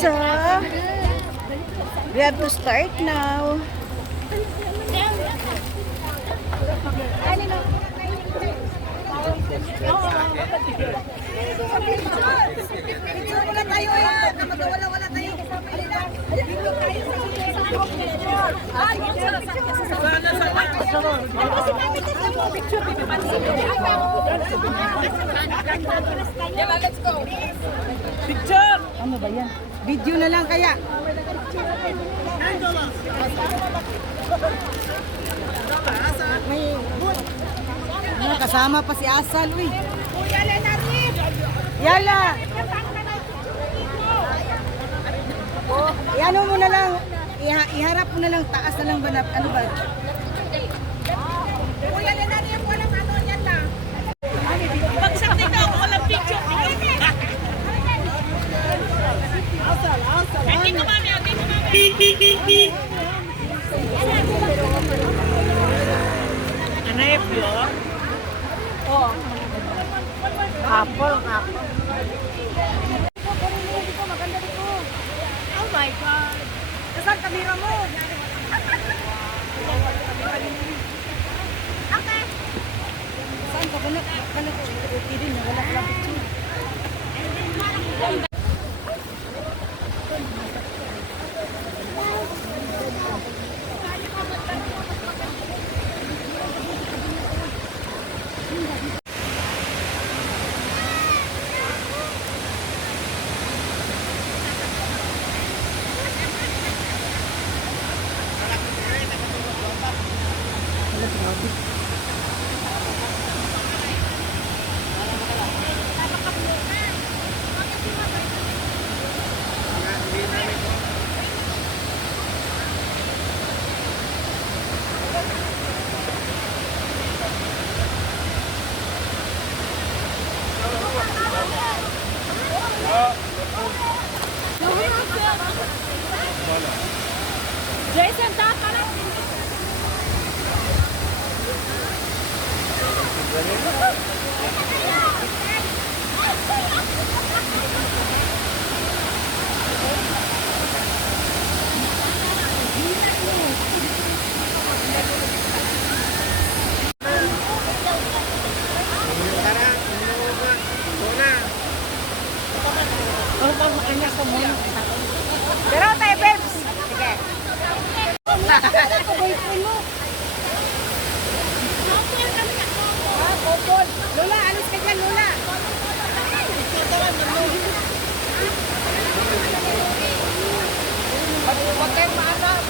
So, we have to start now. Picture muna tayo yan. Magwala-wala tayo. Let's go. Picture. Ano ba yan? Video na lang kaya. May kasama pa si Asal, uy. Yala. Ano mo na lang, iharap mo na lang, taas na lang ba na, ano ba? Kuya Lenani, yung walang ano yan na. Pagsak dito ako, walang picture. Dito mami, dito mami. Ano yung vlog? Oo. Apple. Oh my God. Nasaan kamera mo? Okay. Saan ka? Kanak ko. Okay din, wala ka lang picture. Jason, tama na. Pero tayo, babes. Sige. Lola, alis ka dyan, Lola. Huwag kayong maanap.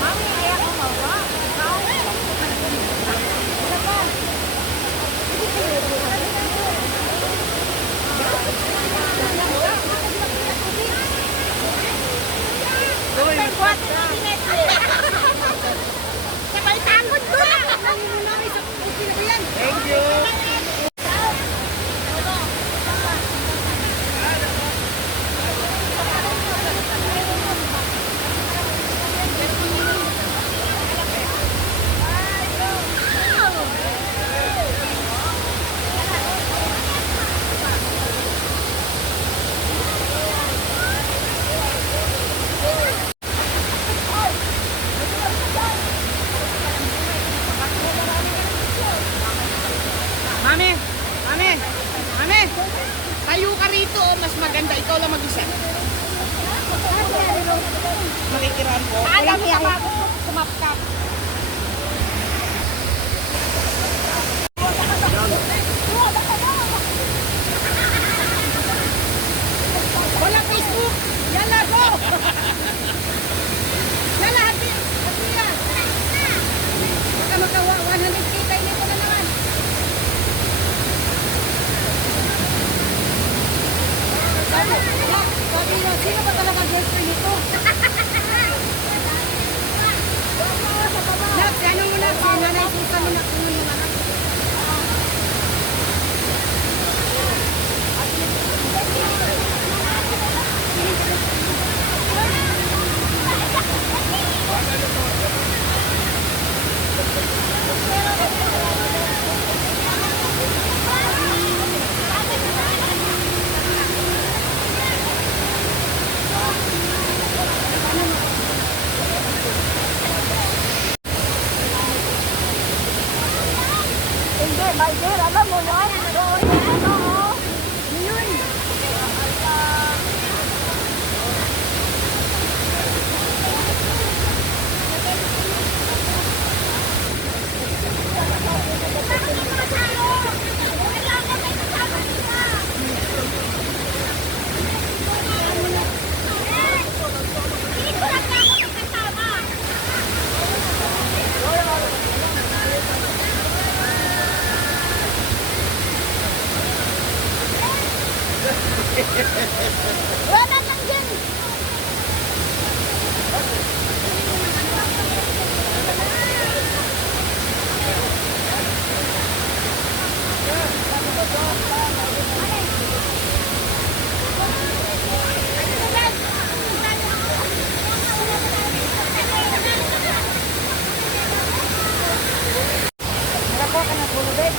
Mami, ayaw ko mawa. Sabay takot ko na. Thank you. Mami, tayo ka rito, mas maganda, ikaw lang mag-isa. Makikiraan ko. Alam mo ba, kumap ka. Wala Facebook! Yala, go! Yala, hati yan! Baka magkawa 100k tayo nito na naman. Sabi nyo, sino ba talaga girlfriend nito? my dear, alam mo yun? Doon, ano, oh. Yun. Wala lang dyan. Nakakuha ka ng pulo, babe?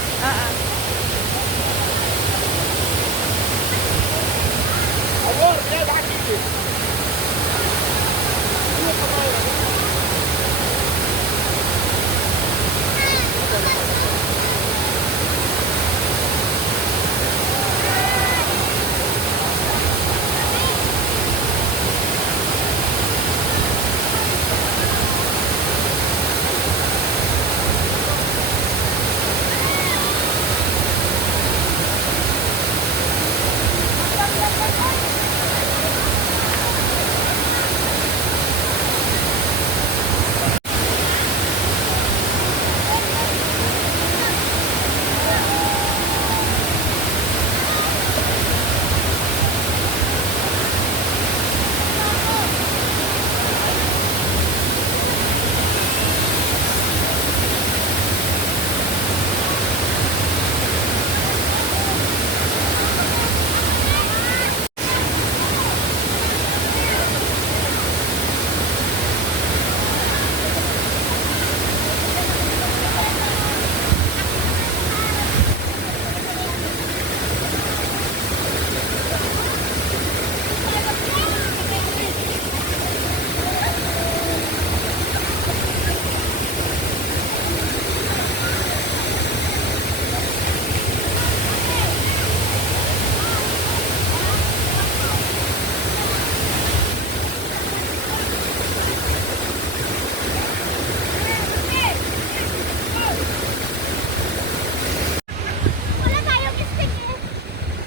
Wala tayong stick eh.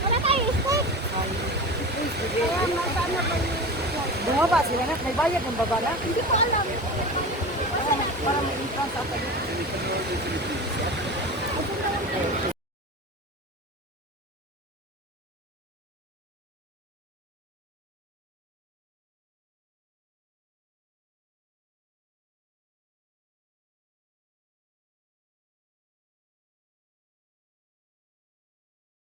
Wala tayong stick. Kaya masaan na ba yung... Bumaba sila na, may bayad ng baba na. Hindi ko alam. Para may entrance sa